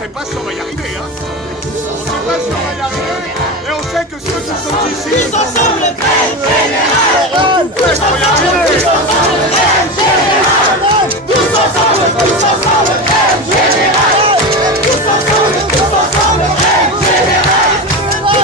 sait pas si on va y arriver, hein. On sait pas si on va y arriver, et on sait que ceux qui sont ici... Tous ensemble, grève générale! Tous ensemble, grève générale! Tous ensemble, grève générale! Tous ensemble, grève générale! Tous ensemble, grève générale! Tous ensemble,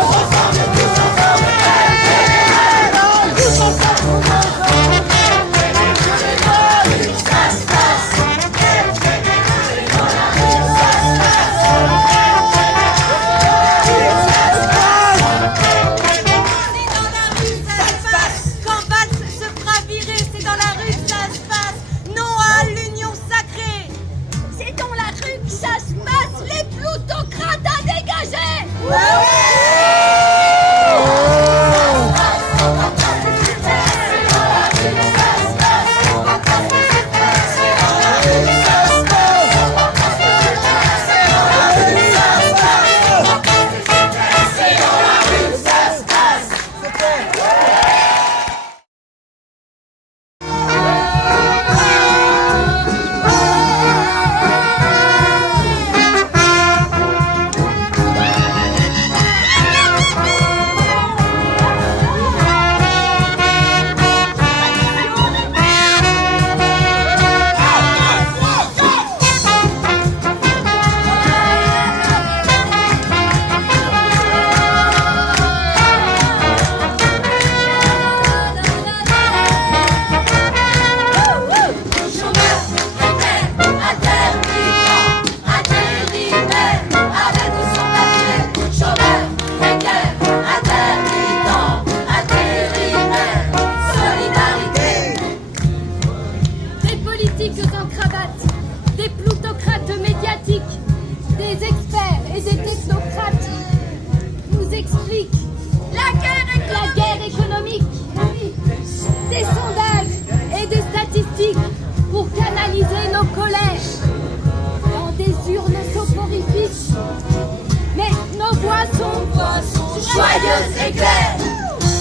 joyeuse et claire,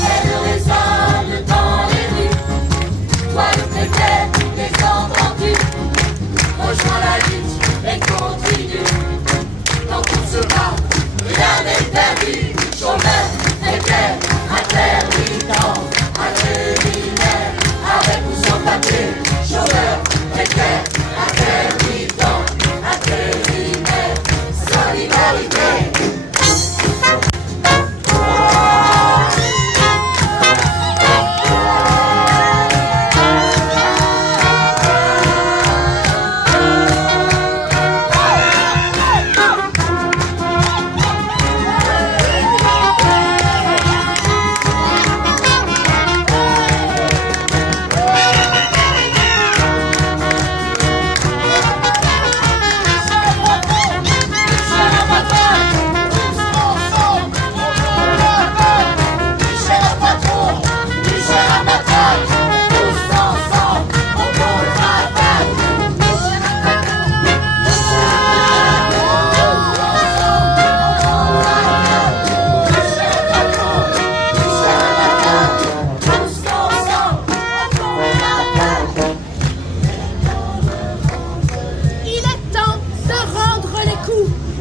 elle résonne dans les rues. Toi le préfet, les entends-tu? Rejoins la lutte et continue. Dans tout ce bas, rien n'est perdu. Chômeur, précaire, intermittent, intérimaire, avec ou sans papier. Chômeur, précaire, intermittent, intérimaire, solidarité.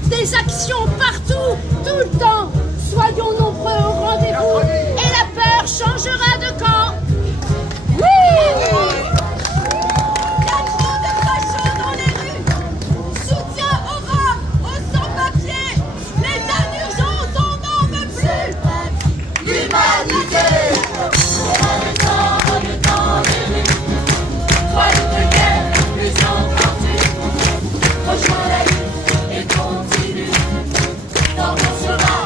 Des actions partout, tout le temps. Soyons nombreux au rendez-vous et la peur changera de camp. Oui! Il y a trop de fachos dans les rues. Soutien aux Roms, aux sans-papiers. L'état d'urgence, on n'en veut plus. L'humanité, on résonne dans les rues. Toi le précaire, les entends-tu? Rejoins la lutte et continue. Dans ton chemin,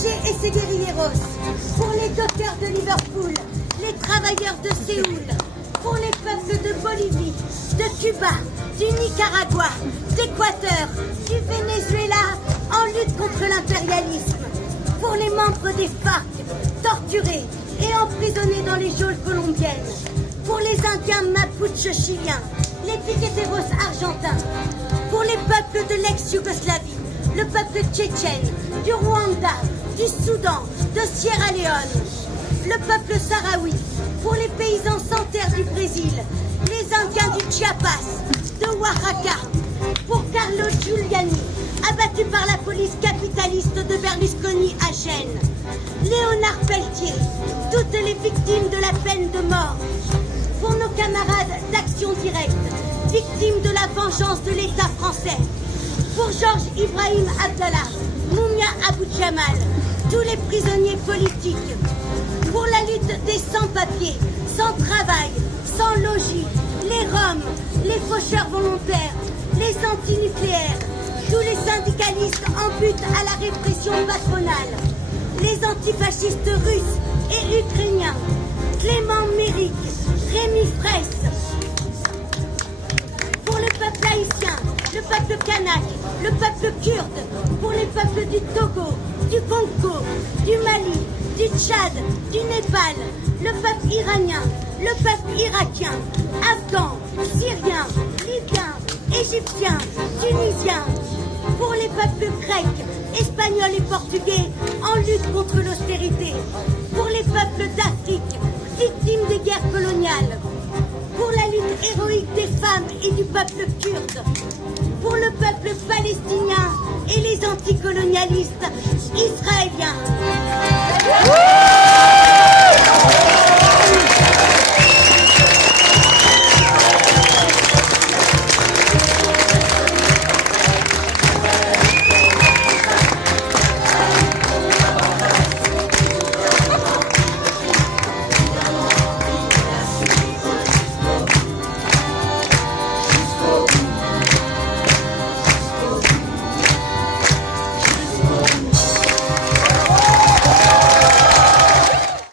Che et ses guerrilleros, pour les dockers de Liverpool, les travailleurs de Séoul, pour les peuples de Bolivie, de Cuba, du Nicaragua, d'Équateur, du Venezuela, en lutte contre l'impérialisme, pour les membres des FARC, torturés et emprisonnés dans les geôles colombiennes, pour les Indiens mapuches chiliens, les piqueteros argentins, pour les peuples de l'ex-Yougoslavie, le peuple tchétchène, du Rwanda, du Soudan, de Sierra Leone, le peuple sahraoui, pour les paysans sans terre du Brésil, les Indiens du Chiapas, de Oaxaca, pour Carlo Giuliani, abattu par la police capitaliste de Berlusconi à Gênes, Léonard Pelletier, toutes les victimes de la peine de mort, pour nos camarades d'Action Directe, victimes de la vengeance de l'État français, pour Georges Ibrahim Abdallah, Moumia Abou Djamal, tous les prisonniers politiques, pour la lutte des sans-papiers, sans travail, sans logis, les Roms, les faucheurs volontaires, les antinucléaires, tous les syndicalistes en but à la répression patronale, les antifascistes russes et ukrainiens, Clément Méric, Rémi Fraisse, pour le peuple haïtien, le peuple kanak, le peuple kurde, pour les peuples du Togo, du Congo, du Mali, du Tchad, du Népal, le peuple iranien, le peuple irakien, afghan, syrien, libyen, égyptien, tunisien, pour les peuples grecs, espagnols et portugais en lutte contre l'austérité, pour les peuples d'Afrique, victimes des guerres coloniales, pour la lutte héroïque des femmes et du peuple kurde, pour le peuple palestinien et les anticolonialistes israéliens.